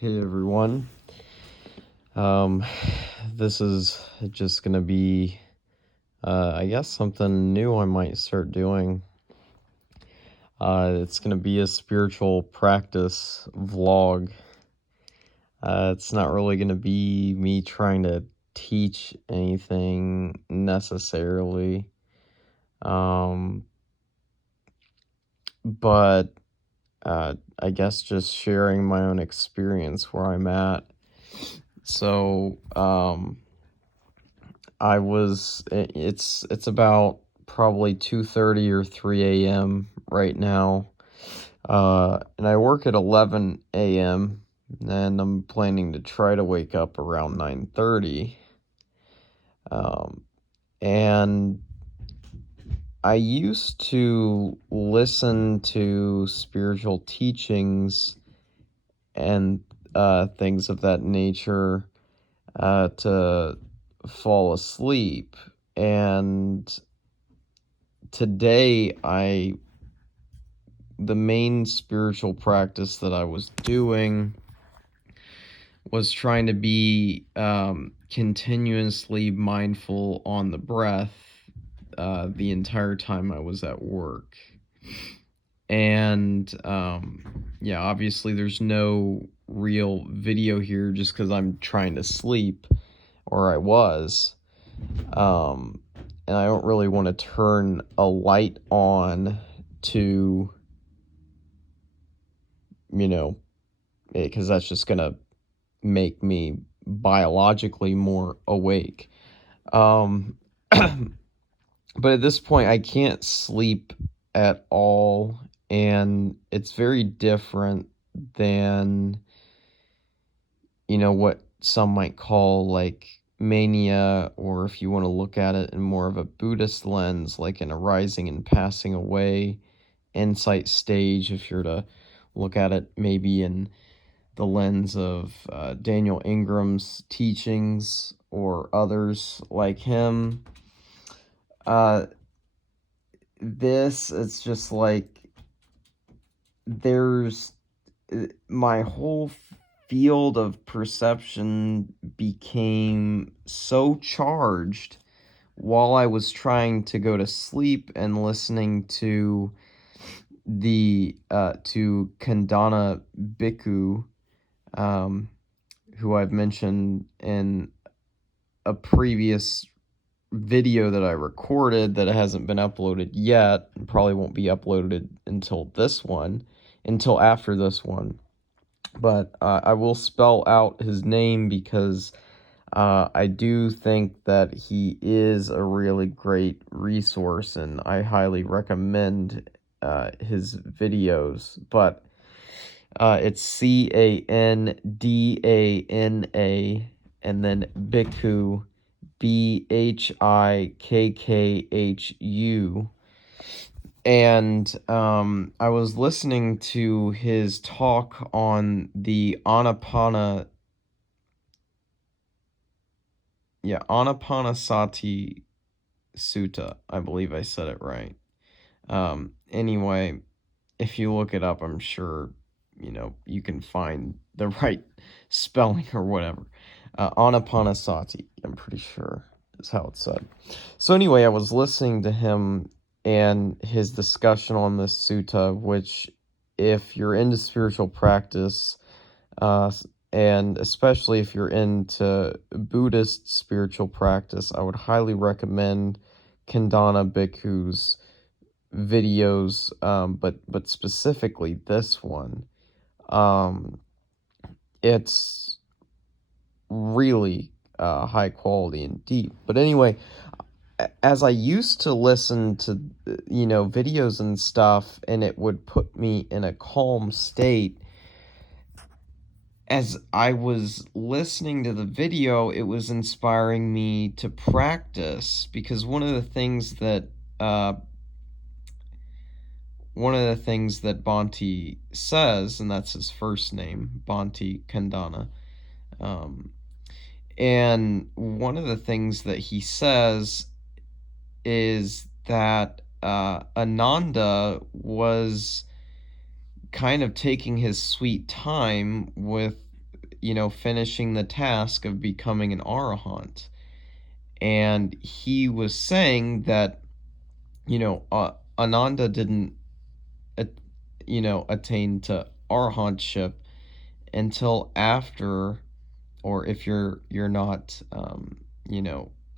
Hey everyone. Um, this is just gonna be, I guess, something new I might start doing. It's gonna be a spiritual practice vlog. It's not really gonna be me trying to teach anything necessarily. Um, but I guess just sharing my own experience where I'm at. So, it's about probably 2:30 or 3 a.m. right now. And I work at 11 a.m. and I'm planning to try to wake up around 9:30. And I used to listen to spiritual teachings and things of that nature to fall asleep. And today, the main spiritual practice that I was doing was trying to be continuously mindful on the breath the entire time I was at work. And yeah, obviously there's no real video here just because I'm trying to sleep, or I was. And I don't really want to turn a light on to, because that's just going to make me biologically more awake. But at this point, I can't sleep at all, and it's very different than, what some might call like mania, or if you want to look at it in more of a Buddhist lens, like an arising and passing away insight stage, if you're to look at it maybe in the lens of Daniel Ingram's teachings or others like him. It's just like there's my whole field of perception became so charged while I was trying to go to sleep and listening to to Kandana Bhikkhu, who I've mentioned in a previous video that I recorded that hasn't been uploaded yet, and probably won't be uploaded until after this one. But I will spell out his name because I do think that he is a really great resource, and I highly recommend his videos. But it's Candana and then Bhikkhu, Bhikkhu. And I was listening to his talk on the Anapanasati Sutta. I believe I said it right. Anyway, if you look it up, I'm sure, you can find the right spelling or whatever. Anapanasati, I'm pretty sure is how it's said. So anyway, I was listening to him and his discussion on this sutta, which, if you're into spiritual practice, and especially if you're into Buddhist spiritual practice, I would highly recommend Kandana Bhikkhu's videos, but specifically this one. It's really high quality and deep. But anyway, as I used to listen to, videos and stuff, and it would put me in a calm state, as I was listening to the video, it was inspiring me to practice, because one of the things that Bhante says, and that's his first name, Bhante Kandana, and one of the things that he says is that Ananda was kind of taking his sweet time with finishing the task of becoming an arahant. And he was saying that, Ananda didn't, attain to arahantship until after, or if you're not,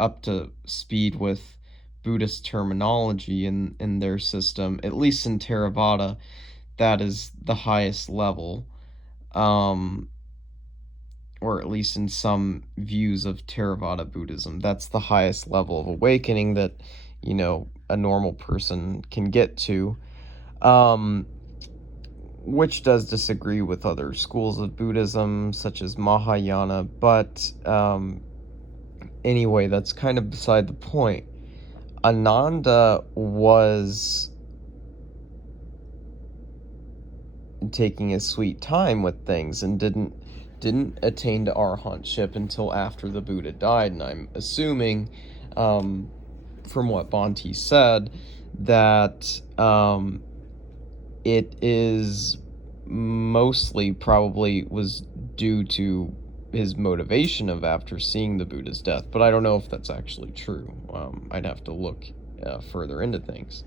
up to speed with Buddhist terminology in their system, at least in Theravada, that is the highest level, um, or at least in some views of Theravada Buddhism, that's the highest level of awakening that, a normal person can get to, which does disagree with other schools of Buddhism, such as Mahayana, but anyway, that's kind of beside the point. Ananda was taking his sweet time with things and didn't attain to arahantship until after the Buddha died, and I'm assuming, from what Bhante said, that it is mostly probably was due to his motivation of after seeing the Buddha's death, but I don't know if that's actually true. I'd have to look further into things.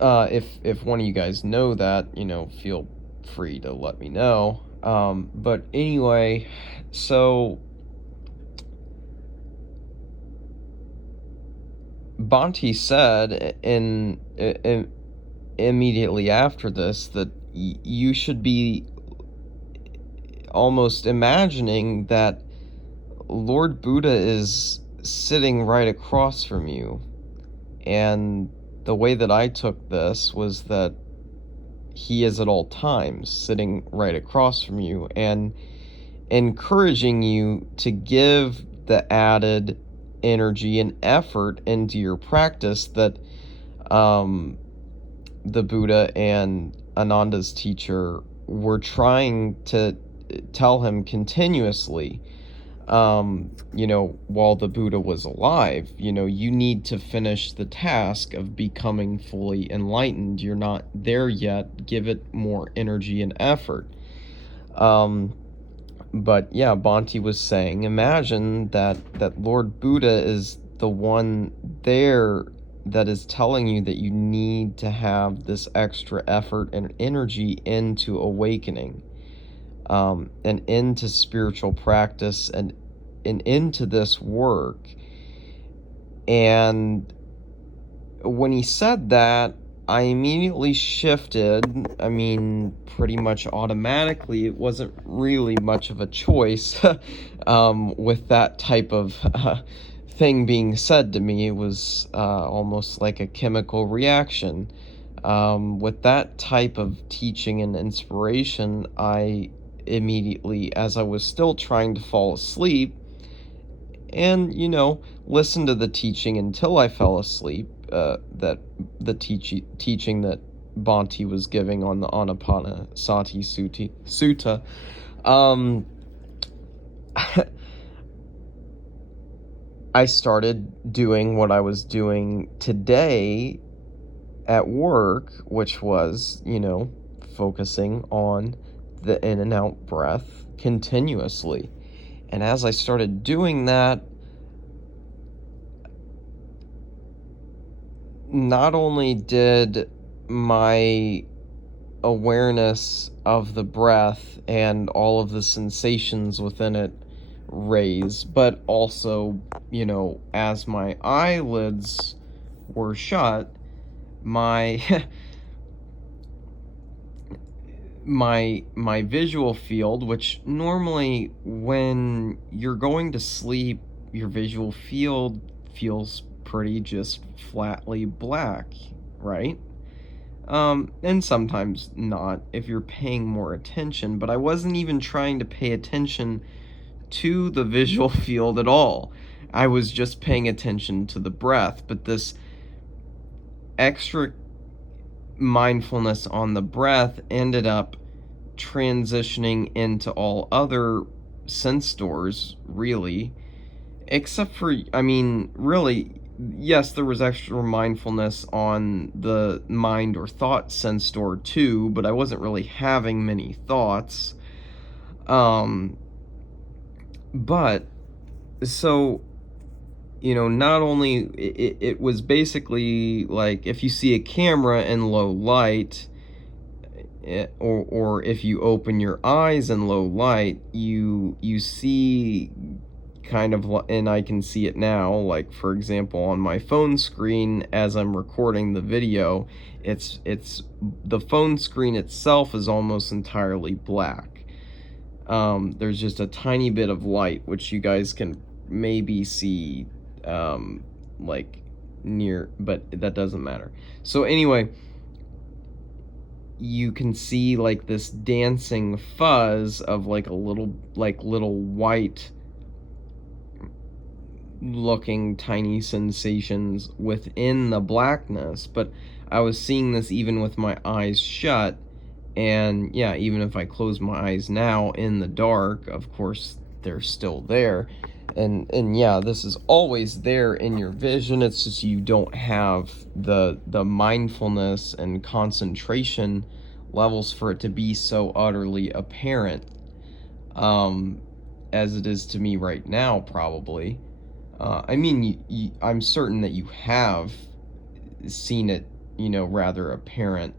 If one of you guys know that, feel free to let me know. But anyway, so Bhante said in immediately after this that you should be almost imagining that Lord Buddha is sitting right across from you. And the way that I took this was that he is at all times sitting right across from you and encouraging you to give the added energy and effort into your practice that the Buddha and Ananda's teacher were trying to tell him continuously, while the Buddha was alive. You need to finish the task of becoming fully enlightened. You're not there yet. Give it more energy and effort. But yeah, Bhante was saying, imagine that Lord Buddha is the one there that is telling you that you need to have this extra effort and energy into awakening, and into spiritual practice, and into this work. And when he said that, I immediately shifted. I mean, pretty much automatically. It wasn't really much of a choice with that type of thing being said to me. It was almost like a chemical reaction. With that type of teaching and inspiration, I immediately, as I was still trying to fall asleep, and listen to the teaching until I fell asleep, that the teaching that Bhante was giving on the Anapanasati Sutta, I started doing what I was doing today at work, which was, focusing on the in and out breath continuously. And as I started doing that, not only did my awareness of the breath and all of the sensations within it raise, but also, as my eyelids were shut, my my visual field, which normally when you're going to sleep, your visual field feels pretty just flatly black, right? And sometimes not if you're paying more attention, but I wasn't even trying to pay attention to the visual field at all. I was just paying attention to the breath, but this extra mindfulness on the breath ended up transitioning into all other sense doors, really, except for, really, yes, there was extra mindfulness on the mind or thought sense door too, but I wasn't really having many thoughts. but so, not only it was basically like if you see a camera in low light, or if you open your eyes in low light, you see kind of, and I can see it now, like for example on my phone screen as I'm recording the video, it's the phone screen itself is almost entirely black. There's just a tiny bit of light which you guys can maybe see, like near, but that doesn't matter. So anyway, you can see like this dancing fuzz of like little white looking tiny sensations within the blackness. But I was seeing this even with my eyes shut, and yeah, even if I close my eyes now in the dark, of course they're still there. And yeah, this is always there in your vision. It's just you don't have the mindfulness and concentration levels for it to be so utterly apparent, as it is to me right now, probably. I mean, I'm certain that you have seen it, rather apparent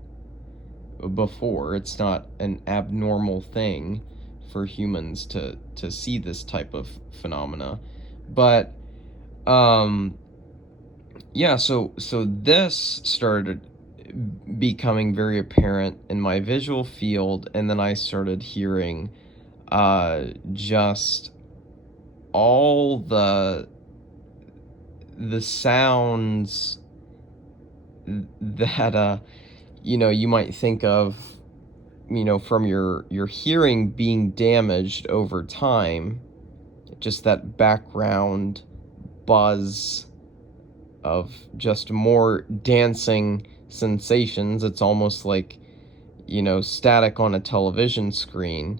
before. It's not an abnormal thing for humans to see this type of phenomena. But yeah, so this started becoming very apparent in my visual field, and then I started hearing just all the sounds that you might think of, from your hearing being damaged over time. Just that background buzz of just more dancing sensations. It's almost like, static on a television screen,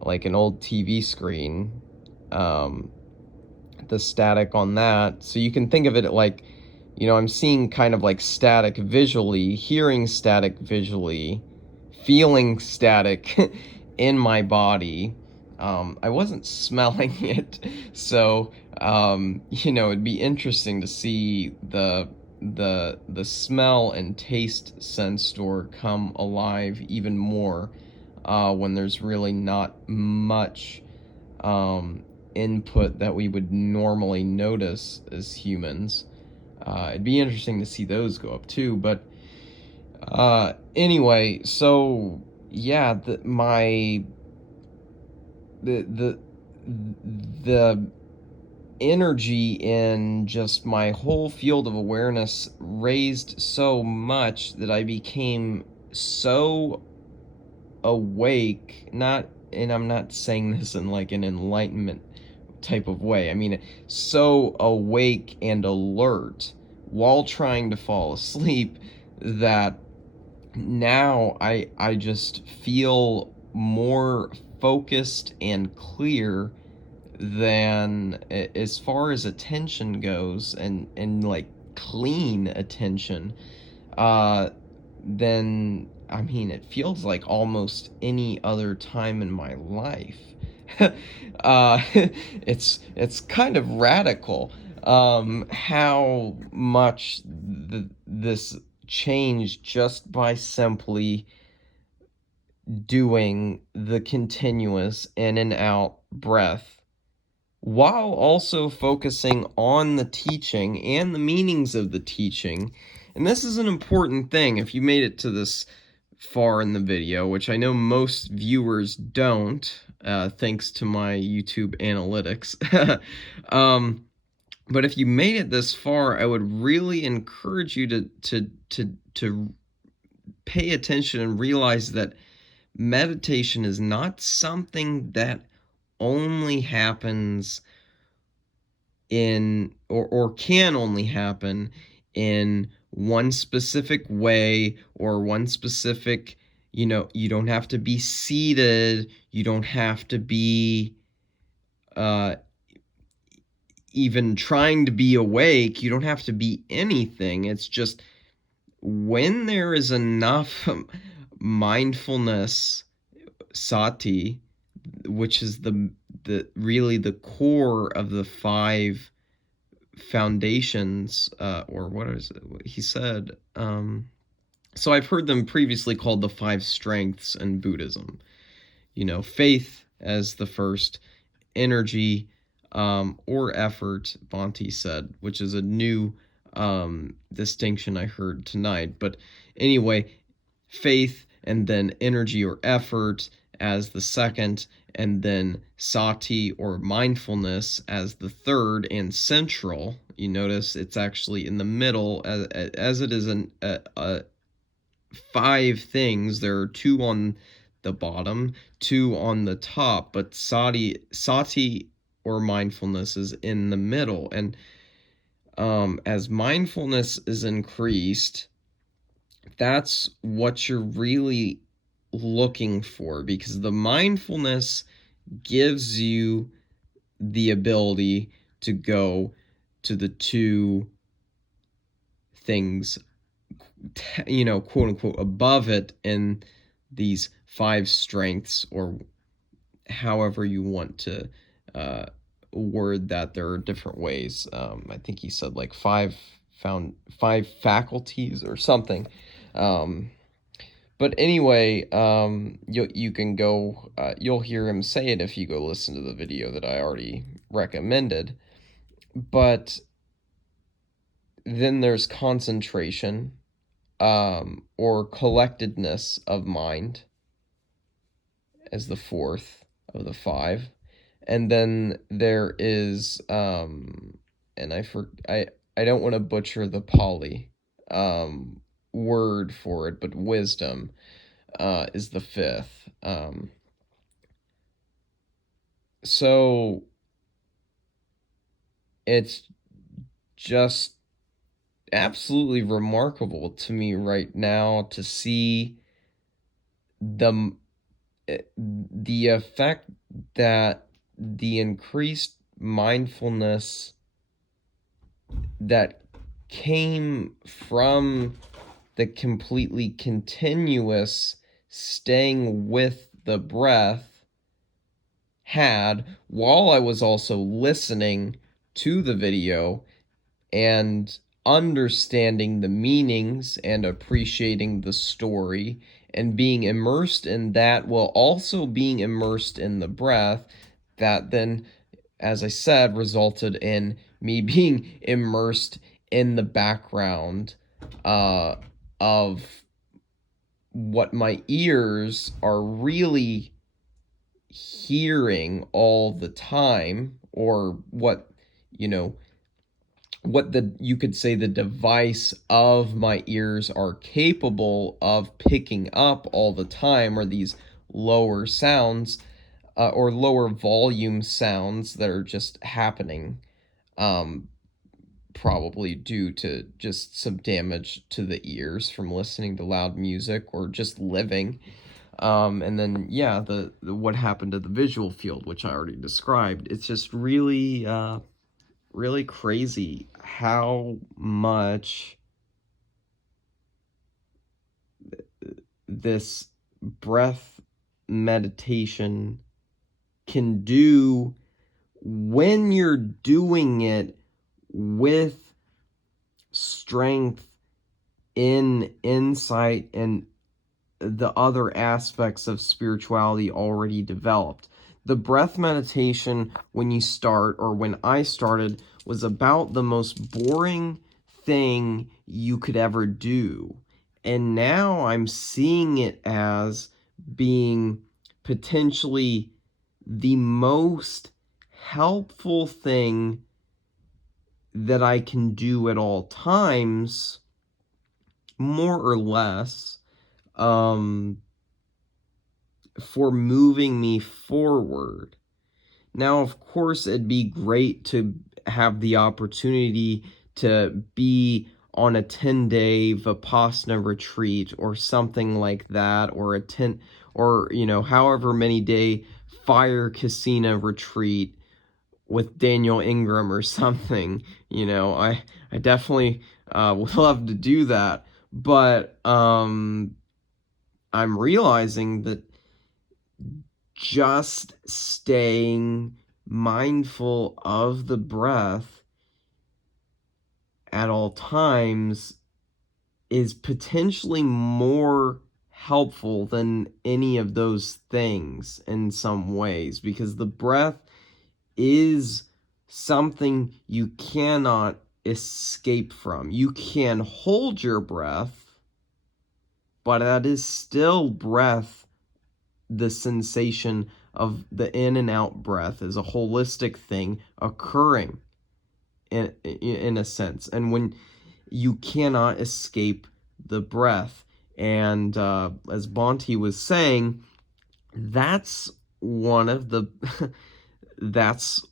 like an old TV screen. The static on that. So you can think of it like, I'm seeing kind of like static visually, hearing static visually, feeling static in my body. I wasn't smelling it, so it'd be interesting to see the smell and taste sense store come alive even more, when there's really not much input that we would normally notice as humans. It'd be interesting to see those go up too. But anyway, so yeah, the energy in just my whole field of awareness raised so much that I became so awake. Not, and I'm not saying this in like an enlightenment type of way. I mean, so awake and alert while trying to fall asleep that now I just feel more focused and clear than, as far as attention goes, and like clean attention, then I mean it feels like almost any other time in my life. It's kind of radical, how much this changed just by simply doing the continuous in and out breath, while also focusing on the teaching and the meanings of the teaching. And this is an important thing. If you made it to this far in the video, which I know most viewers don't, thanks to my YouTube analytics. But if you made it this far, I would really encourage you to pay attention and realize that meditation is not something that only happens in, or can only happen in one specific way, or one specific, you don't have to be seated, you don't have to be even trying to be awake, you don't have to be anything. It's just when there is enough mindfulness, sati, which is really the core of the 5 foundations, or what is it he said. So I've heard them previously called the 5 strengths in Buddhism. Faith as the first, energy, or effort, Bhante said, which is a new distinction I heard tonight. But anyway, faith, and then energy or effort as the second, and then sati or mindfulness as the third and central. You notice it's actually in the middle, as it is a 5 things. There are 2 on the bottom, 2 on the top, but sati or mindfulness is in the middle. And as mindfulness is increased, that's what you're really looking for, because the mindfulness gives you the ability to go to the 2 things, quote unquote, above it in these 5 strengths, or however you want to word that. There are different ways. I think he said like 5 faculties or something. But anyway, you can go, you'll hear him say it if you go listen to the video that I already recommended. But then there's concentration, or collectedness of mind as the 4th of the 5. And then there is, and I don't want to butcher the Pali word for it, but wisdom is the 5th. So it's just absolutely remarkable to me right now to see the effect that the increased mindfulness that came from the completely continuous staying with the breath had, while I was also listening to the video and understanding the meanings and appreciating the story and being immersed in that, while also being immersed in the breath. That then, as I said, resulted in me being immersed in the background of what my ears are really hearing all the time, or what you could say the device of my ears are capable of picking up all the time, are these lower sounds, or lower volume sounds that are just happening, probably due to just some damage to the ears from listening to loud music or just living. And then, yeah, the what happened to the visual field, which I already described. It's just really, really crazy how much this breath meditation can do when you're doing it with strength in insight and the other aspects of spirituality already developed. The breath meditation, when you start, or when I started, was about the most boring thing you could ever do. And now I'm seeing it as being potentially the most helpful thing that I can do at all times, more or less, for moving me forward. Now, of course, it'd be great to have the opportunity to be on a 10-day Vipassana retreat or something like that, or however many day Fire Casino retreat with Daniel Ingram or something. I definitely would love to do that, but I'm realizing that just staying mindful of the breath at all times is potentially more helpful than any of those things in some ways, because the breath is something you cannot escape from. You can hold your breath, but that is still breath. The sensation of the in and out breath is a holistic thing occurring in a sense. And when you cannot escape the breath. And as Bonte was saying, that's one of the that's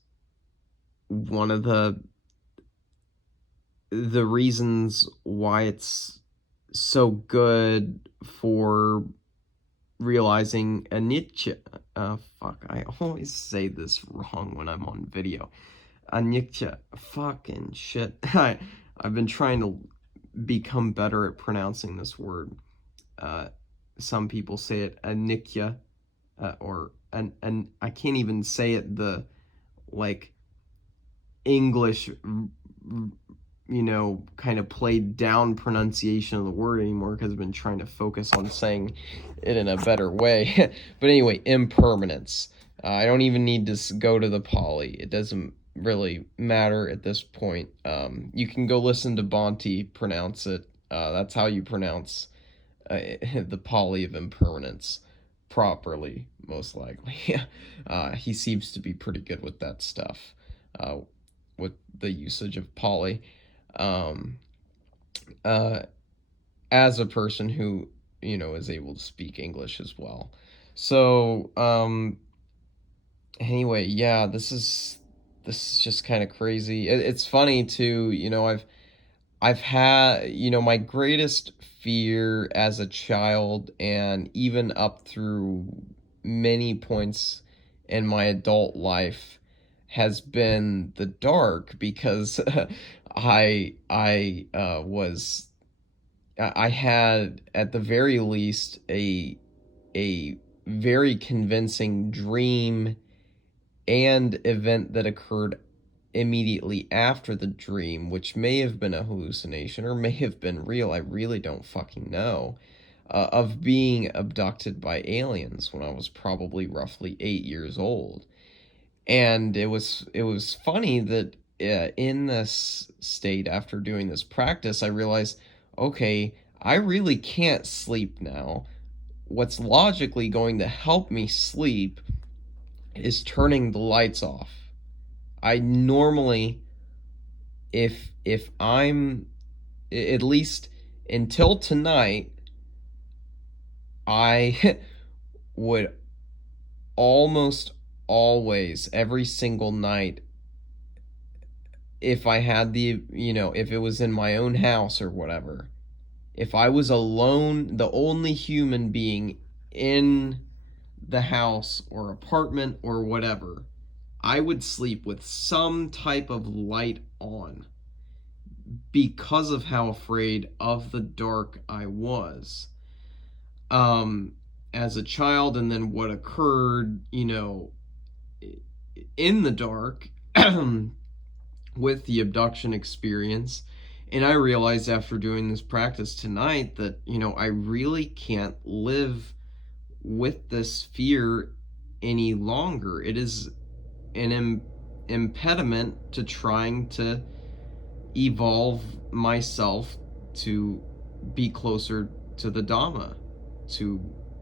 one of the reasons why it's so good for realizing anicca. I always say this wrong when I'm on video. Anicca. Fucking shit. I've been trying to become better at pronouncing this word. Some people say it anicca, or and I can't even say it the like English, kind of played down pronunciation of the word anymore, because I've been trying to focus on saying it in a better way. But anyway, impermanence. I don't even need to go to the poly. It doesn't really matter at this point. You can go listen to Bonte pronounce it. That's how you pronounce the poly of impermanence properly, most likely. He seems to be pretty good with that stuff, with the usage of poly. As a person who, is able to speak English as well. So, anyway, yeah, this is just kind of crazy. It's funny too, I've had, my greatest fear as a child, and even up through many points in my adult life, has been the dark, because I had, at the very least, a very convincing dream and event that occurred immediately after the dream, which may have been a hallucination or may have been real. I really don't fucking know. Of being abducted by aliens when I was probably roughly 8 years old. And it was funny that in this state, after doing this practice, I realized, okay, I really can't sleep now. What's logically going to help me sleep is turning the lights off. I normally, if I'm, at least until tonight, I would almost always, every single night, if I had if it was in my own house or whatever, if I was alone, the only human being in the house or apartment or whatever, I would sleep with some type of light on, because of how afraid of the dark I was. As a child, and then what occurred, in the dark with the abduction experience. And I realized after doing this practice tonight that, I really can't live with this fear any longer. It is an impediment to trying to evolve myself to be closer to the Dhamma,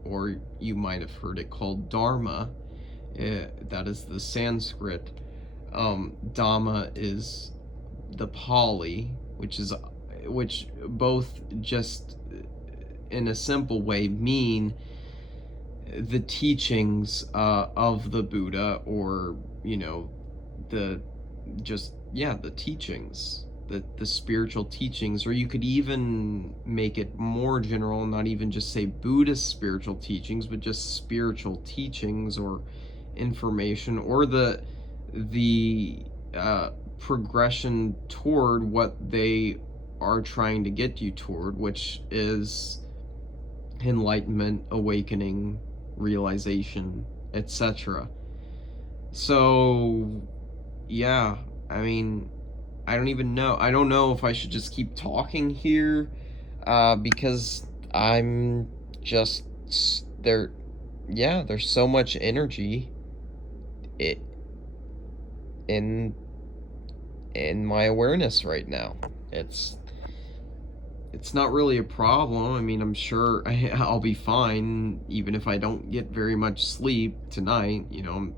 or you might have heard it called Dharma. That is the Sanskrit. Dhamma is the Pali, which both just in a simple way mean the teachings of the Buddha, or the teachings, the spiritual teachings, or you could even make it more general, not even just say Buddhist spiritual teachings, but just spiritual teachings or information, or the progression toward what they are trying to get you toward, which is enlightenment, awakening, realization, etc. So, yeah, I mean, I don't even know. I don't know if I should just keep talking here, because I'm just there. Yeah, there's so much energy it in my awareness right now. It's it's not really a problem. I mean, I'm sure I'll be fine even if I don't get very much sleep tonight. You know,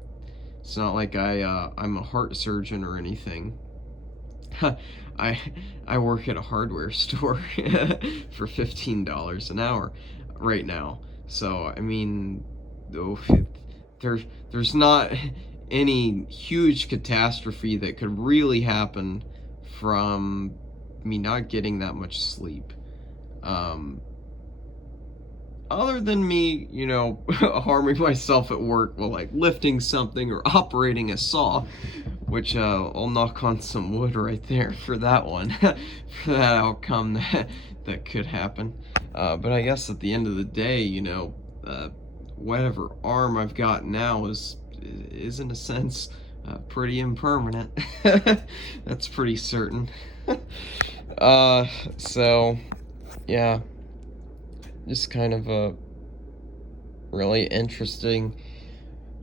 it's not like I'm a heart surgeon or anything. I I work at a hardware store for $15 an hour right now. So I mean, though, there's not any huge catastrophe that could really happen from me not getting that much sleep. Um, Other than me, you know, harming myself at work while like lifting something or operating a saw, which I'll knock on some wood right there for that one, for that outcome that could happen. But I guess at the end of the day, you know, whatever arm I've got now is in a sense pretty impermanent. That's pretty certain. So yeah, just kind of a really interesting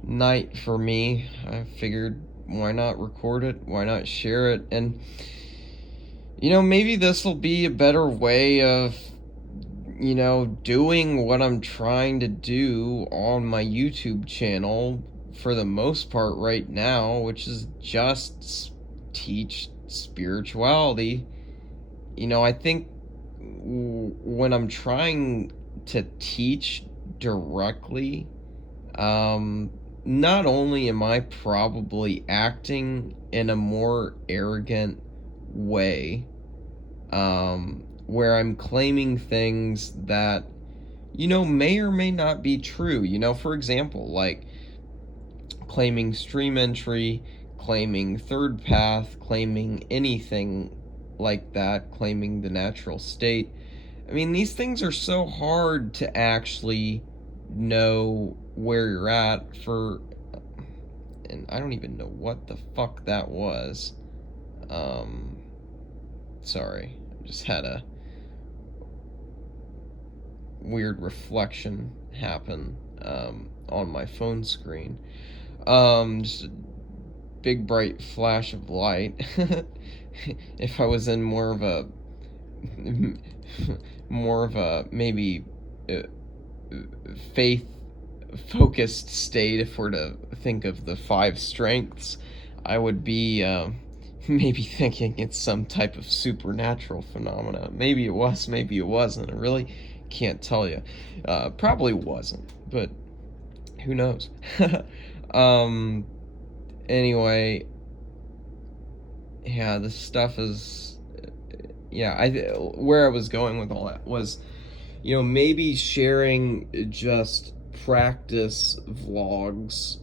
night for me. I figured, why not record it? Why not share it? And, you know, maybe this will be a better way of, you know, doing what I'm trying to do on my YouTube channel for the most part right now, which is just teach spirituality. You know, I think when I'm trying to teach directly, not only am I probably acting in a more arrogant way, where I'm claiming things that, you know, may or may not be true. You know, for example, like claiming stream entry, claiming third path, claiming anything like that, claiming the natural state. I mean, these things are so hard to actually know where you're at for, and I don't even know what the fuck that was. Sorry, I just had a weird reflection happen on my phone screen. Just a big bright flash of light. If I was in more of a maybe faith focused state, if we're to think of the five strengths, I would be maybe thinking it's some type of supernatural phenomena. Maybe it was, maybe it wasn't. I really can't tell you. Probably wasn't, but who knows? Anyway, yeah, this stuff is, yeah, where I was going with all that was, you know, maybe sharing just practice vlogs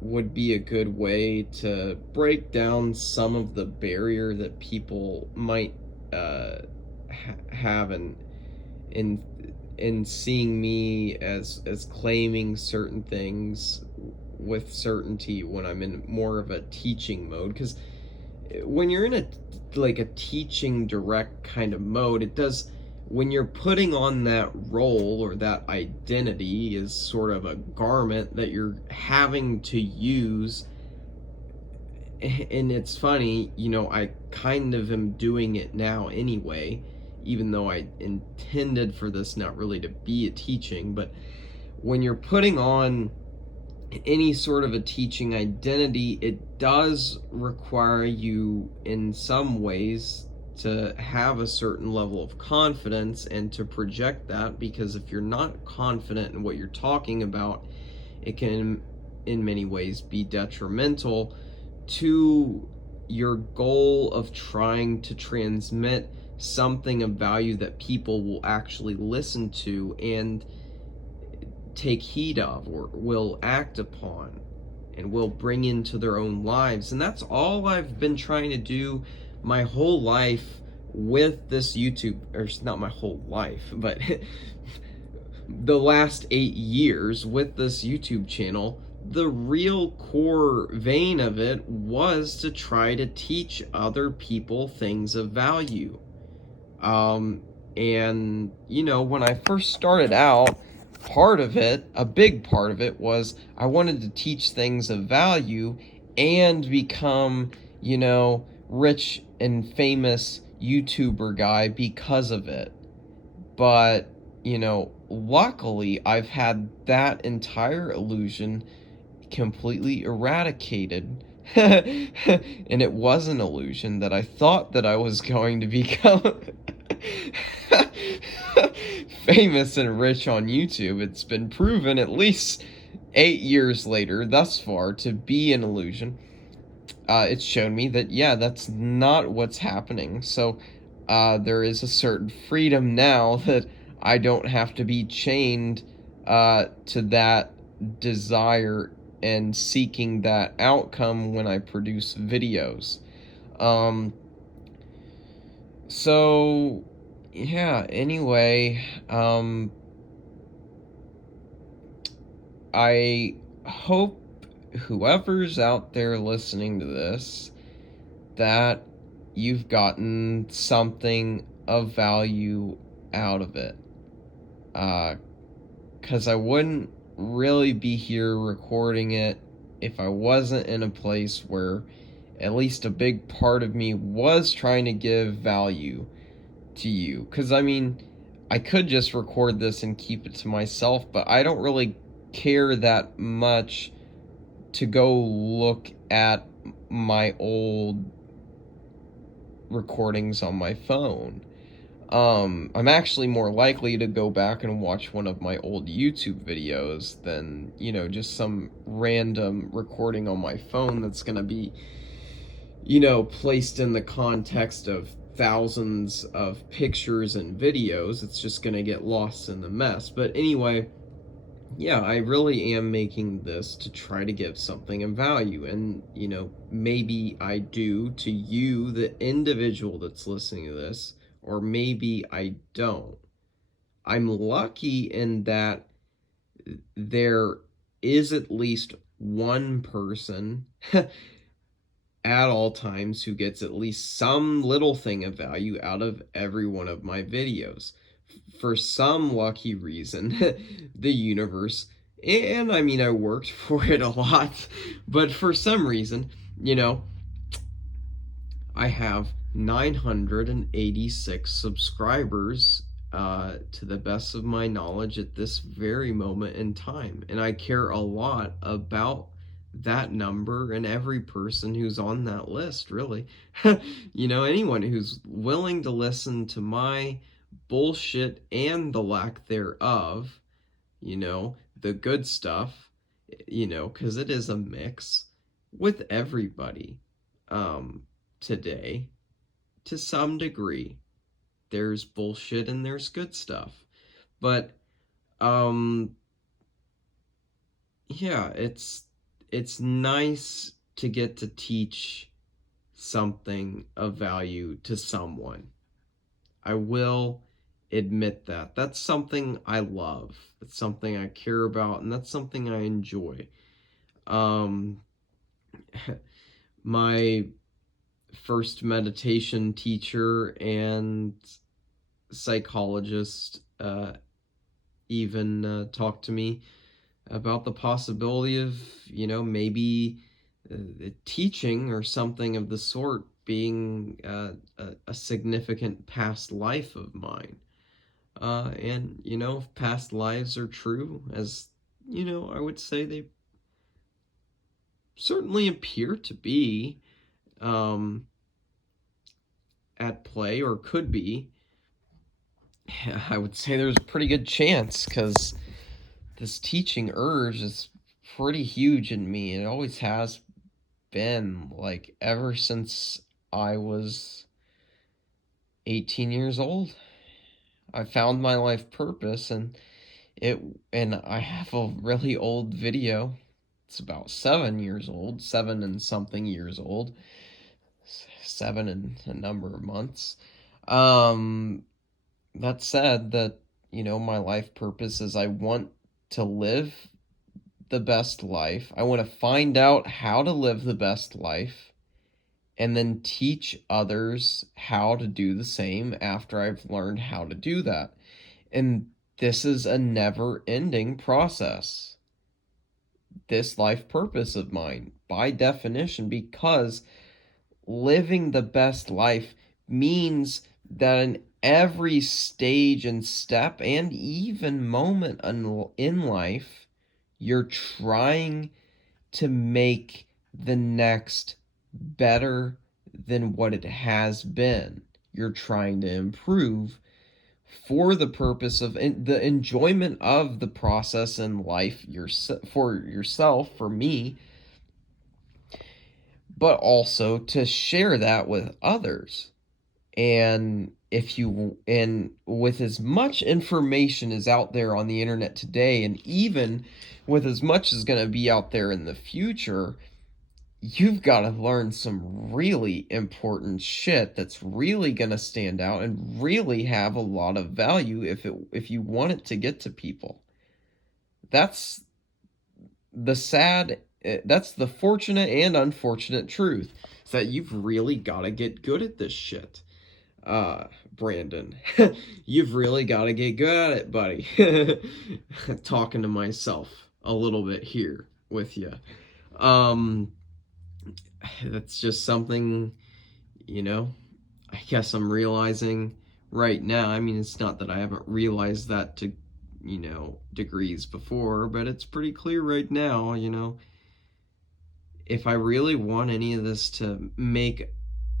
would be a good way to break down some of the barrier that people might have in seeing me as claiming certain things with certainty when I'm in more of a teaching mode. Because when you're in a teaching direct kind of mode, it does, when you're putting on that role or that identity is sort of a garment that you're having to use. And it's funny, you know, I kind of am doing it now anyway, even though I intended for this not really to be a teaching. But when you're putting on any sort of a teaching identity, it does require you in some ways to have a certain level of confidence and to project that, because if you're not confident in what you're talking about, it can in many ways be detrimental to your goal of trying to transmit something of value that people will actually listen to and take heed of, or will act upon, and will bring into their own lives. And that's all I've been trying to do my whole life with this YouTube, or not my whole life, but the last 8 years with this YouTube channel, the real core vein of it was to try to teach other people things of value. Um, and, when I first started out, part of it, a big part of it, was I wanted to teach things of value and become, rich and famous YouTuber guy because of it. But, luckily, I've had that entire illusion completely eradicated. And it was an illusion that I thought that I was going to become famous and rich on YouTube. It's been proven at least 8 years later, thus far, to be an illusion. It's shown me that, yeah, that's not what's happening. So there is a certain freedom now that I don't have to be chained to that desire and seeking that outcome when I produce videos. Um, so, yeah, anyway, I hope whoever's out there listening to this, that you've gotten something of value out of it. Because I wouldn't really be here recording it if I wasn't in a place where at least a big part of me was trying to give value to you. Because, I mean, I could just record this and keep it to myself, but I don't really care that much to go look at my old recordings on my phone. I'm actually more likely to go back and watch one of my old YouTube videos than, just some random recording on my phone that's gonna be, placed in the context of thousands of pictures and videos. It's just gonna get lost in the mess. But anyway, yeah, I really am making this to try to give something of value. And, maybe I do to you, the individual that's listening to this, or maybe I don't. I'm lucky in that there is at least one person at all times who gets at least some little thing of value out of every one of my videos. For some lucky reason, the universe, and I mean, I worked for it a lot, but for some reason, I have 986 subscribers, to the best of my knowledge at this very moment in time. And I care a lot about that number and every person who's on that list, really. Anyone who's willing to listen to my bullshit and the lack thereof, the good stuff, because it is a mix with everybody. Today, to some degree, there's bullshit and there's good stuff. But yeah, it's nice to get to teach something of value to someone. I will admit that. That's something I love. That's something I care about, and that's something I enjoy. Um my first meditation teacher and psychologist even talked to me about the possibility of, maybe teaching or something of the sort being a significant past life of mine. And, if past lives are true, as, I would say they certainly appear to be at play, or could be, I would say there's a pretty good chance, because this teaching urge is pretty huge in me. It always has been, like, ever since I was 18 years old. I found my life purpose, and I have a really old video. It's about 7 years old, 7 and something years old, 7 and a number of months. That said, that my life purpose is I want to live the best life. I want to find out how to live the best life and then teach others how to do the same after I've learned how to do that. And this is a never-ending process. This life purpose of mine, by definition, because living the best life means that in every stage and step and even moment in life, you're trying to make the next better than what it has been. You're trying to improve for the purpose of the enjoyment of the process in life for yourself, for me, but also to share that with others. And with as much information as out there on the internet today, and even with as much as going to be out there in the future, you've got to learn some really important shit that's really going to stand out and really have a lot of value if you want it to get to people. That's that's the fortunate and unfortunate truth, is that you've really got to get good at this shit. Brandon, you've really got to get good at it, buddy. Talking to myself a little bit here with you. That's just something, I guess I'm realizing right now. I mean, it's not that I haven't realized that to, degrees before, but it's pretty clear right now, if I really want any of this to make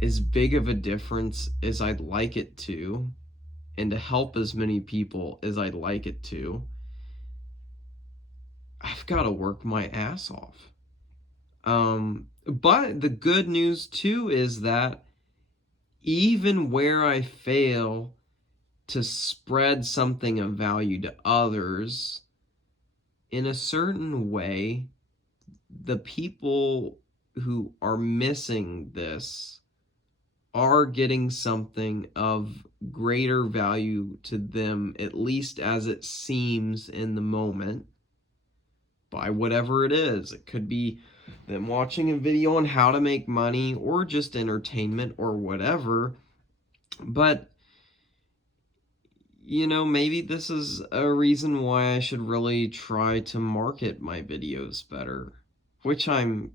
as big of a difference as I'd like it to, and to help as many people as I'd like it to, I've got to work my ass off. But the good news too is that even where I fail to spread something of value to others, in a certain way, the people who are missing this are getting something of greater value to them, at least as it seems in the moment, by whatever it is. It could be them watching a video on how to make money, or just entertainment, or whatever. But maybe this is a reason why I should really try to market my videos better, which I'm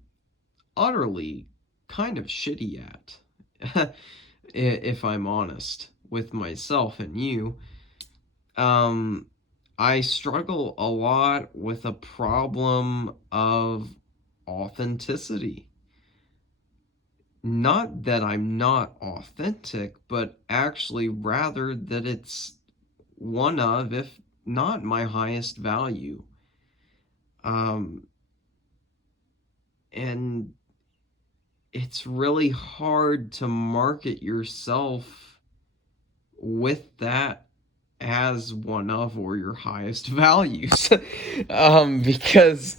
utterly kind of shitty at, if I'm honest with myself and you. I struggle a lot with a problem of authenticity. Not that I'm not authentic, but actually rather that it's one of, if not my highest value. And it's really hard to market yourself with that as one of, or your highest values. Because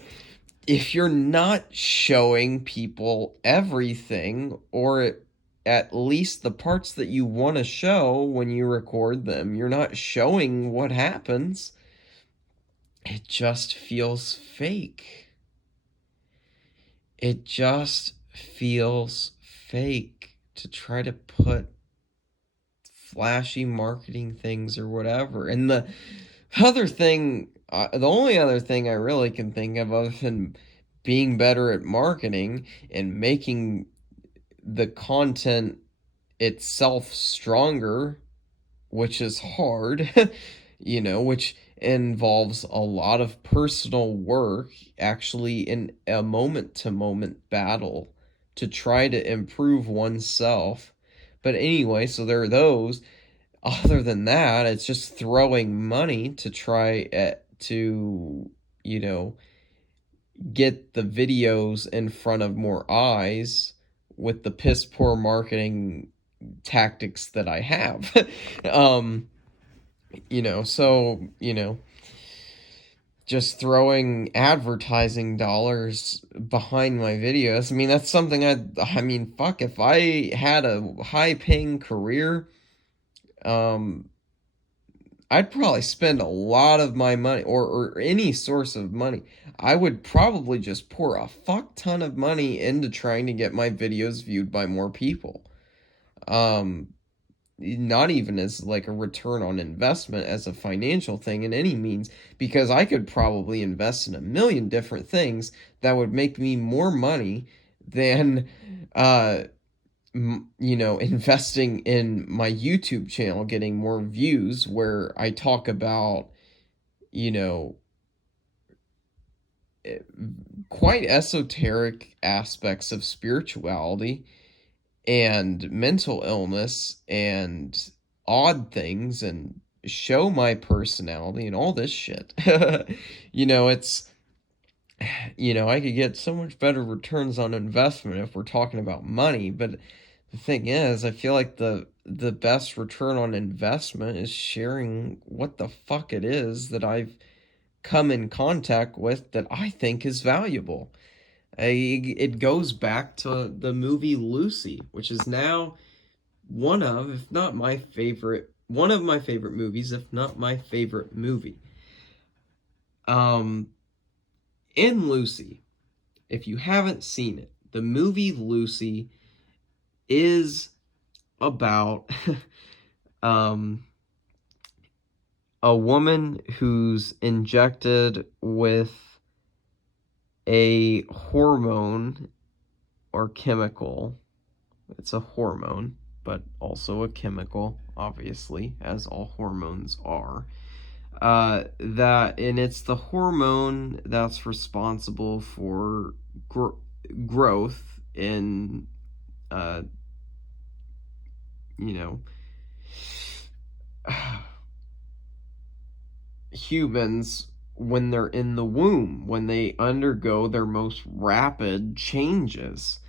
if you're not showing people everything, or at least the parts that you want to show when you record them, you're not showing what happens, it just feels fake. It just feels fake to try to put flashy marketing things or whatever. And the only other thing I really can think of, other than being better at marketing and making the content itself stronger, which is hard, which involves a lot of personal work, actually, in a moment-to-moment battle to try to improve oneself. But anyway, so there are those. Other than that, it's just throwing money to try to, get the videos in front of more eyes with the piss poor marketing tactics that I have. Just throwing advertising dollars behind my videos. I mean, that's something fuck, if I had a high paying career, I'd probably spend a lot of my money, or any source of money. I would probably just pour a fuck ton of money into trying to get my videos viewed by more people. Um, Not even as like a return on investment as a financial thing in any means, because I could probably invest in a million different things that would make me more money than uh investing in my YouTube channel, getting more views where I talk about, you know, eh, quite esoteric aspects of spirituality and mental illness and odd things and show my personality and all this shit. It's, I could get so much better returns on investment if we're talking about money, but the thing is, I feel like the best return on investment is sharing what the fuck it is that I've come in contact with that I think is valuable. It goes back to the movie Lucy, which is now one of, if not my favorite, one of my favorite movies, if not my favorite movie. Um, in Lucy, if you haven't seen it, the movie Lucy is about um, a woman who's injected with a hormone or chemical. It's a hormone, but also a chemical, obviously, as all hormones are. And it's the hormone that's responsible for growth in, uh, you know, humans when they're in the womb, when they undergo their most rapid changes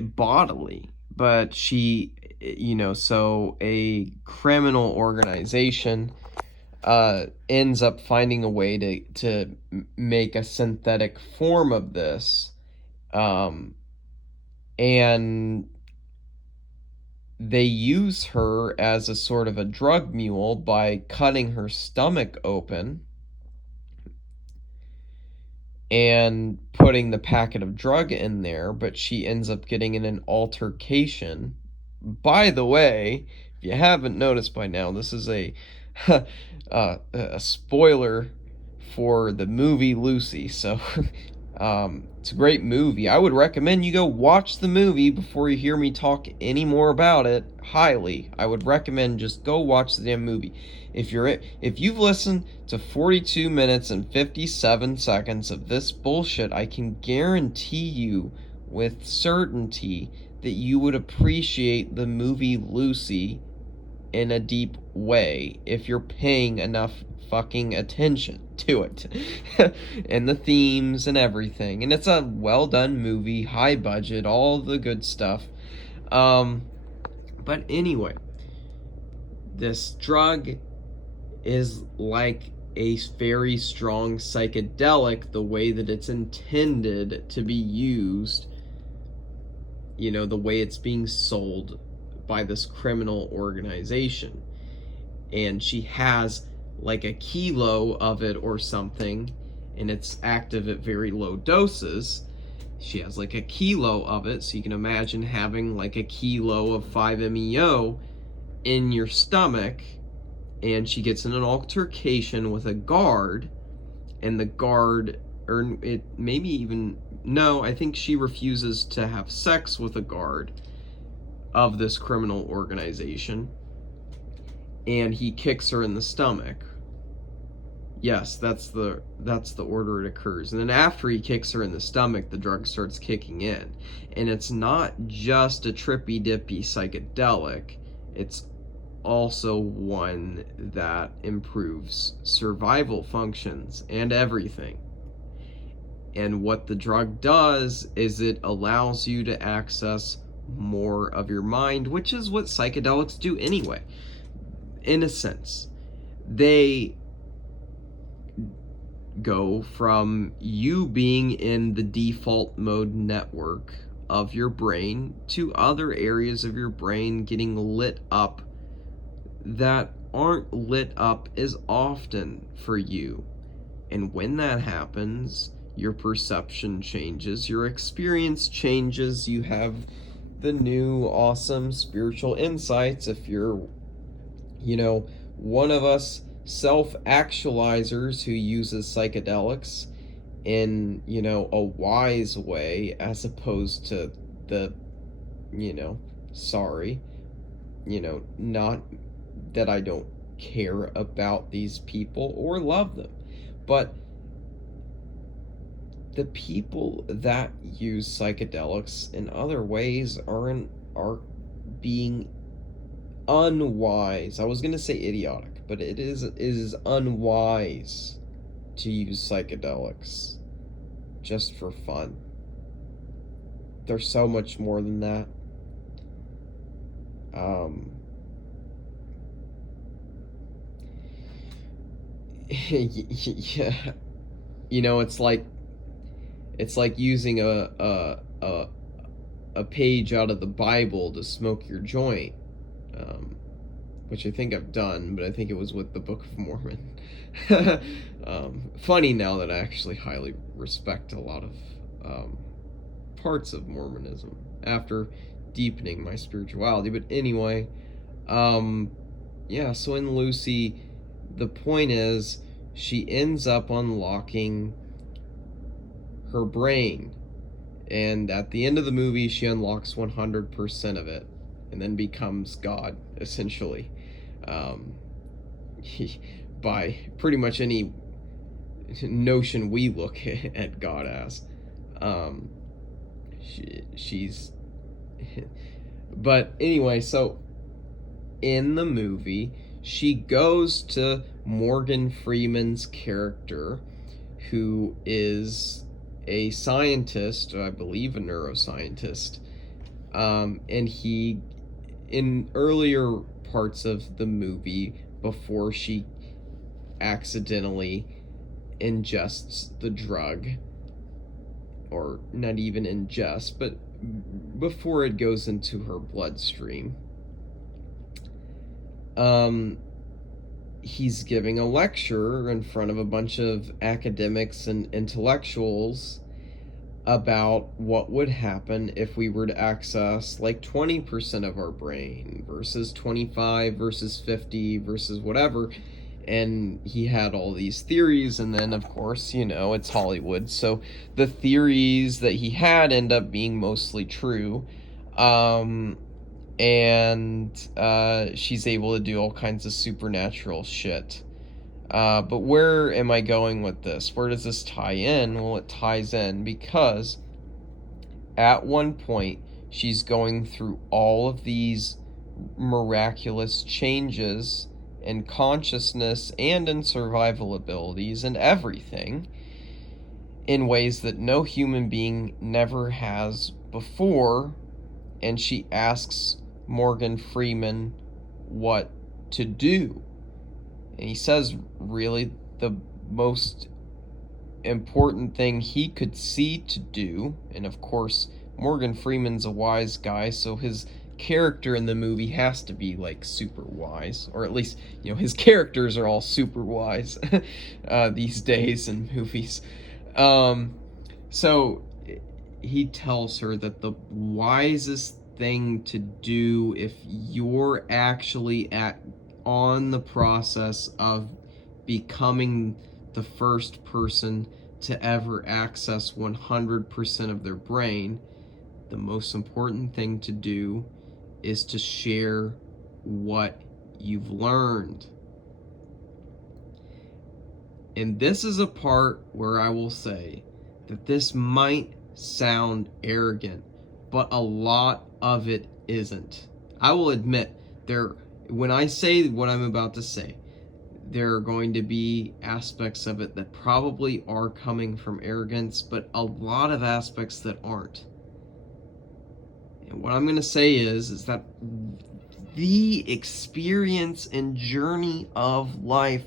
bodily. But so a criminal organization ends up finding a way to make a synthetic form of this, and they use her as a sort of a drug mule by cutting her stomach open and putting the packet of drug in there, but she ends up getting in an altercation. By the way, if you haven't noticed by now, this is a spoiler for the movie Lucy. So it's a great movie. I would recommend you go watch the movie before you hear me talk any more about it. Highly, I would recommend just go watch the damn movie. If you've listened to 42 minutes and 57 seconds of this bullshit, I can guarantee you with certainty that you would appreciate the movie Lucy in a deep way if you're paying enough fucking attention to it and the themes and everything. And it's a well done movie, high budget, all the good stuff. But anyway, this drug is like a very strong psychedelic, the way that it's intended to be used, the way it's being sold by this criminal organization. And she has like a kilo of it or something, and it's active at very low doses. She has like a kilo of it, so you can imagine having like a kilo of 5-MeO in your stomach, and she gets in an altercation with a guard, and the guard, or it maybe even, no, I think she refuses to have sex with a guard of this criminal organization, and he kicks her in the stomach. Yes, that's the order it occurs. And then after he kicks her in the stomach, the drug starts kicking in. And it's not just a trippy dippy psychedelic, it's also one that improves survival functions and everything. And what the drug does is it allows you to access more of your mind, which is what psychedelics do anyway. In a sense, they go from you being in the default mode network of your brain to other areas of your brain getting lit up that aren't lit up as often for you. And when that happens, your perception changes, your experience changes, you have the new awesome spiritual insights. If you're, one of us self-actualizers who uses psychedelics in, a wise way, as opposed to the, sorry, not that I don't care about these people or love them, but the people that use psychedelics in other ways are being unwise. I was gonna say idiotic, but it is unwise to use psychedelics just for fun. There's so much more than that. Yeah, it's like using a page out of the Bible to smoke your joint, which I think I've done, but I think it was with the Book of Mormon. Funny now that I actually highly respect a lot of parts of Mormonism after deepening my spirituality. But anyway, yeah, so in Lucy, the point is she ends up unlocking her brain, and at the end of the movie she unlocks 100% of it and then becomes God, essentially, by pretty much any notion we look at God as. She's but anyway, so in the movie she goes to Morgan Freeman's character, who is a scientist, I believe a neuroscientist, and he, in earlier parts of the movie, before she accidentally ingests the drug, or not even ingest, but before it goes into her bloodstream, he's giving a lecture in front of a bunch of academics and intellectuals about what would happen if we were to access like 20% of our brain versus 25 versus 50 versus whatever. And he had all these theories, and then of course, it's Hollywood, so the theories that he had end up being mostly true. And she's able to do all kinds of supernatural shit. But where am I going with this? Where does this tie in? Well, it ties in because at one point she's going through all of these miraculous changes in consciousness and in survival abilities and everything in ways that no human being never has before. And she asks Morgan Freeman what to do. And he says really the most important thing he could see to do, and of course Morgan Freeman's a wise guy, so his character in the movie has to be like super wise, or at least his characters are all super wise these days in movies. So he tells her that the wisest thing to do if you're actually on the process of becoming the first person to ever access 100% of their brain, the most important thing to do is to share what you've learned. And this is a part where I will say that this might sound arrogant, but a lot of it isn't. I will admit, when I say what I'm about to say, there are going to be aspects of it that probably are coming from arrogance, but a lot of aspects that aren't. And what I'm going to say is that the experience and journey of life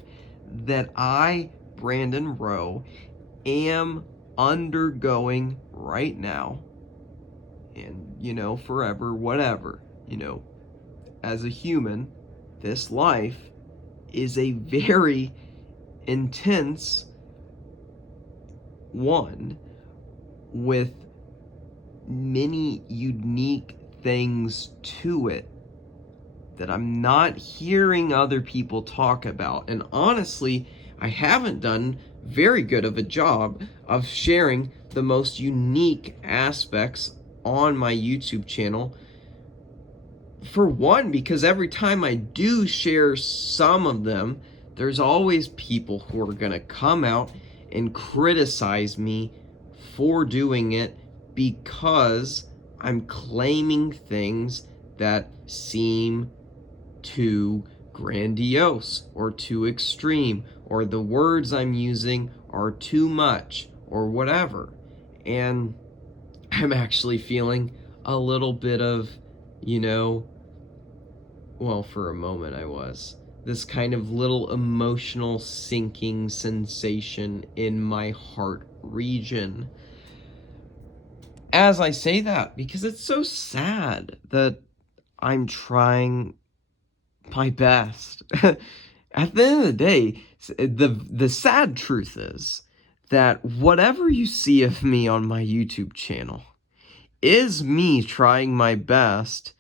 that I, Brandon Rowe, am undergoing right now, and forever, whatever, as a human, this life is a very intense one with many unique things to it that I'm not hearing other people talk about. And honestly, I haven't done very good of a job of sharing the most unique aspects on my YouTube channel. For one, because every time I do share some of them, there's always people who are going to come out and criticize me for doing it because I'm claiming things that seem too grandiose or too extreme, or the words I'm using are too much, or whatever. And I'm actually feeling a little bit of, well, for a moment I was, this kind of little emotional sinking sensation in my heart region as I say that, because it's so sad that I'm trying my best. At the end of the day, the sad truth is that whatever you see of me on my YouTube channel is me trying my best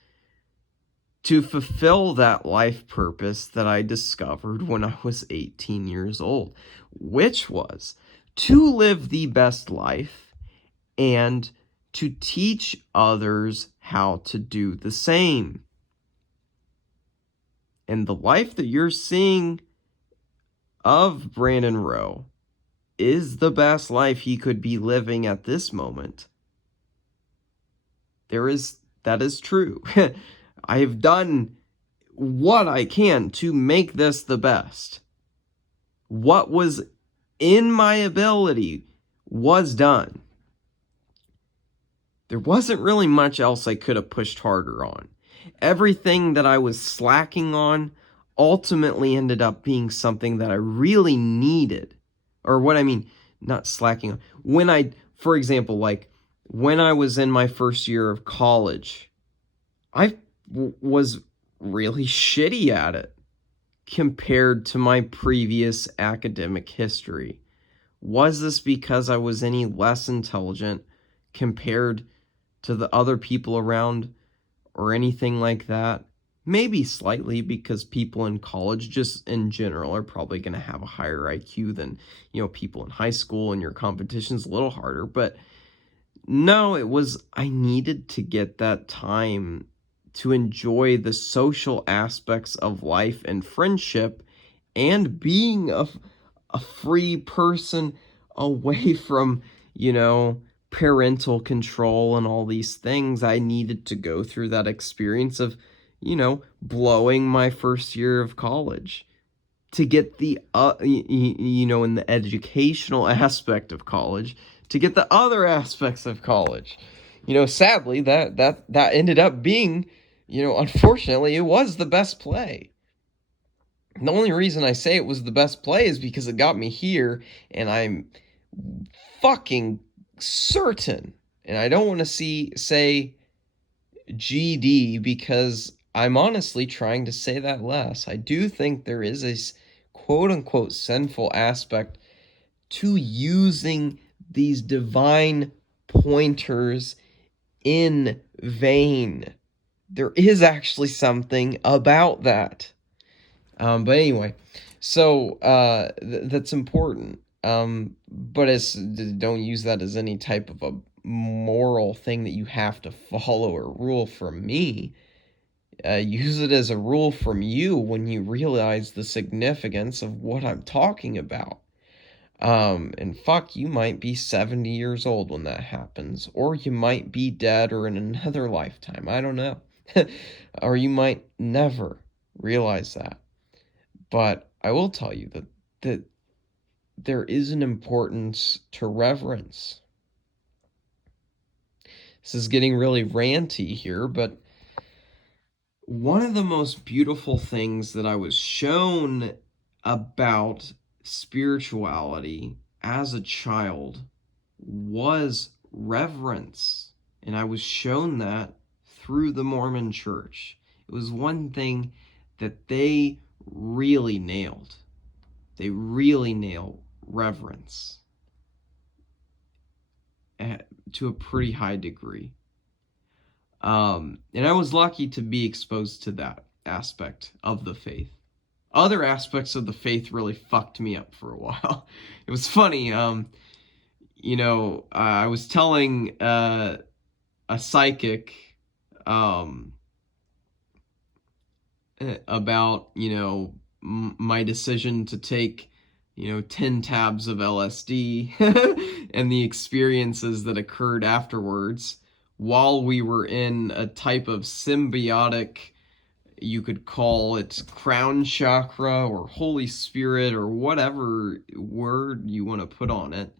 to fulfill that life purpose that I discovered when I was 18 years old, which was to live the best life and to teach others how to do the same. And the life that you're seeing of Brandon Rowe is the best life he could be living at this moment. That is true. I have done what I can to make this the best. What was in my ability was done. There wasn't really much else I could have pushed harder on. Everything that I was slacking on ultimately ended up being something that I really needed. Or what I mean, not slacking on. For example, like when I was in my first year of college, I was really shitty at it compared to my previous academic history. Was this because I was any less intelligent compared to the other people around or anything like that? Maybe slightly, because people in college just in general are probably going to have a higher IQ than, people in high school, and your competition's a little harder. But no, I needed to get that time to enjoy the social aspects of life and friendship and being a free person away from, parental control and all these things. I needed to go through that experience of, blowing my first year of college to get the, in the educational aspect of college, to get the other aspects of college. Sadly, that ended up being, unfortunately, it was the best play. The only reason I say it was the best play is because it got me here, and I'm fucking certain, and I don't want to say GD because I'm honestly trying to say that less. I do think there is a quote-unquote sinful aspect to using these divine pointers in vain. There is actually something about that. But anyway, so that's important. But don't use that as any type of a moral thing that you have to follow or rule from me. Use it as a rule from you when you realize the significance of what I'm talking about. And fuck, you might be 70 years old when that happens, or you might be dead or in another lifetime. I don't know. Or you might never realize that. But I will tell you that there is an importance to reverence. This is getting really ranty here, but one of the most beautiful things that I was shown about spirituality as a child was reverence. And I was shown that through the Mormon Church. It was one thing that they really nailed. They really nail reverence to a pretty high degree. And I was lucky to be exposed to that aspect of the faith. Other aspects of the faith really fucked me up for a while. It was funny. I was telling a psychic um, about, my decision to take, 10 tabs of LSD and the experiences that occurred afterwards while we were in a type of symbiotic, you could call it crown chakra or Holy Spirit or whatever word you want to put on it,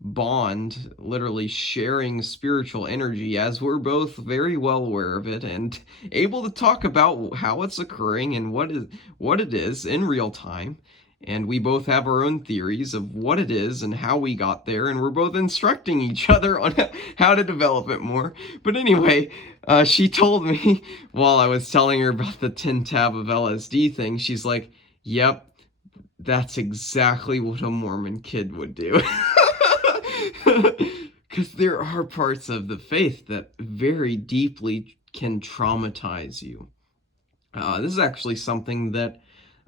bond, literally sharing spiritual energy, as we're both very well aware of it and able to talk about how it's occurring and what it is in real time. And we both have our own theories of what it is and how we got there, and we're both instructing each other on how to develop it more. But anyway, she told me while I was telling her about the 10 tab of LSD thing, she's like, "Yep, that's exactly what a Mormon kid would do." Because there are parts of the faith that very deeply can traumatize you. This is actually something that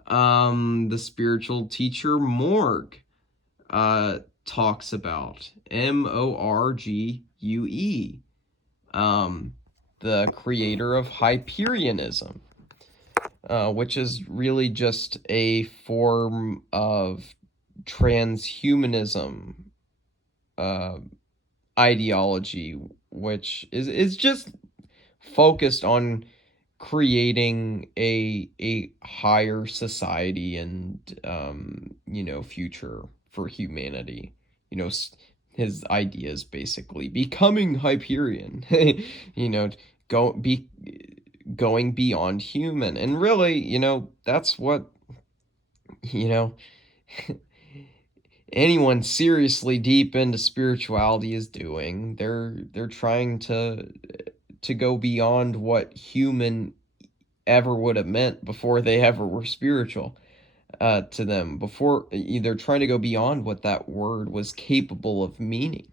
the spiritual teacher Morgue talks about. Morgue, the creator of Hyperionism, which is really just a form of transhumanism ideology, which is just focused on creating a higher society and future for humanity. His idea is basically becoming Hyperion. you know going beyond human, and really, that's what you know anyone seriously deep into spirituality is doing. They're trying to go beyond what human ever would have meant before they ever were spiritual to them. Before, they're trying to go beyond what that word was capable of meaning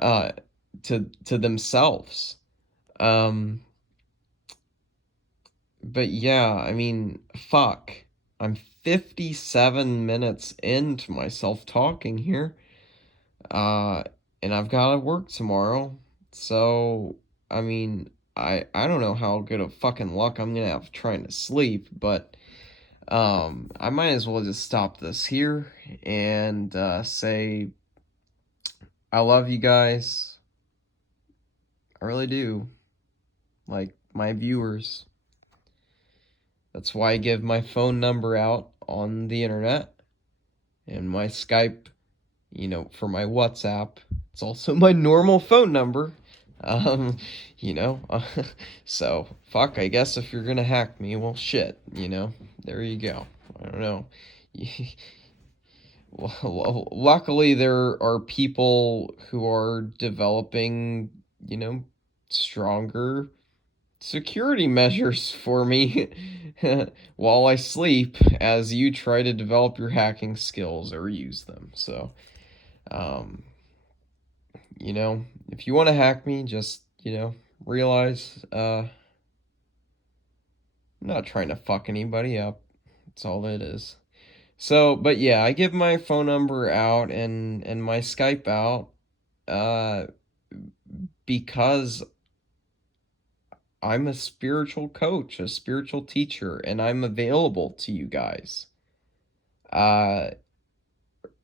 uh, to themselves. But yeah, I mean, fuck. I'm 57 minutes into myself talking here. Uh, and I've got to work tomorrow. So, I mean, I don't know how good of fucking luck I'm gonna have trying to sleep, but I might as well just stop this here and say I love you guys. I really do. Like my viewers. That's why I give my phone number out on the internet and my Skype, for my WhatsApp. It's also my normal phone number. Um, you know, uh, so fuck, I guess if you're gonna hack me, well, shit, there you go. I don't know. Well, luckily, there are people who are developing, stronger security measures for me while I sleep as you try to develop your hacking skills or use them. So, um, if you want to hack me, just, realize I'm not trying to fuck anybody up. That's all it is. So, but yeah, I give my phone number out and my Skype out uh because I'm a spiritual coach, a spiritual teacher, and I'm available to you guys. Uh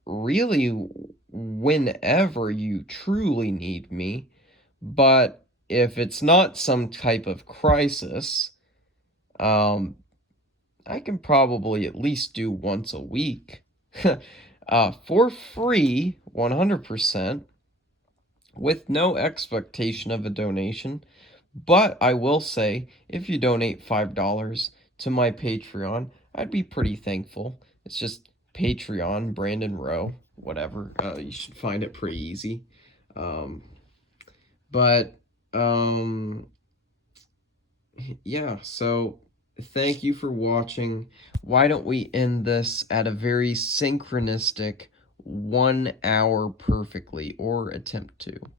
really whenever you truly need me. But if it's not some type of crisis, I can probably at least do once a week for free, 100%, with no expectation of a donation. But I will say, if you donate $5 to my Patreon, I'd be pretty thankful. It's just Patreon, Brandon Rowe, whatever. You should find it pretty easy. Um, but, yeah, so Thank you for watching. Why don't we end this at a very synchronistic 1 hour perfectly, or attempt to?